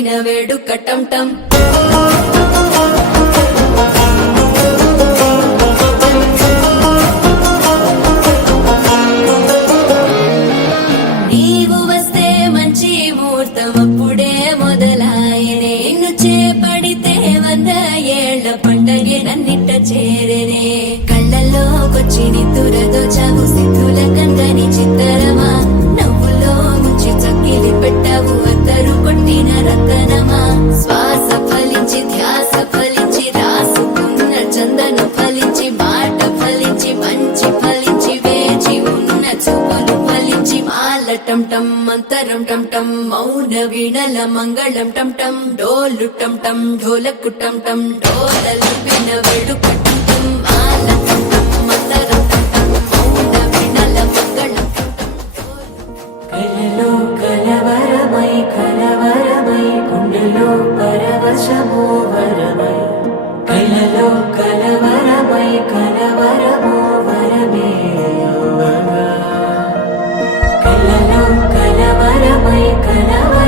విన వేడుక టం టం నీవు వస్తే మంచి ముహూర్తం అప్పుడే మొదలాయనే నిన్ను చేపడితే 100 ఏళ్ల పండగే నన్నిట్ట చేరేనే కళ్ళల్లోకొచ్చి నిద్దురదోచావు సిద్ధుల కందని చిత్తరమా నవ్వులో ముంచి చక్కిలి పెట్టావు అద్దరు కొట్టిన రతనమా శ్వాస ఫలించి ధ్యాస ఫలించి రాసుకున్న చందన ఫలించి మాట ఫలించి మంచి ఫలించి వేచి ఉన్న చూపులు ఫలించి మాల టం టం మంతరం టం టం మౌన వీణల మంగళం టం టం డోలు టం టం ఢోలకు టం టం డోలలు విన వేడుక టం టం మాల టం టం మంతరం టం టం మౌన వీణల మంగళం టం టం కలలో కలవరమై కలవరమై గుండెలో పరవశమో వరమై కలలో కలవరమై కలవరమో వరమే యోగగా కలలో కలవరమై కలవరమై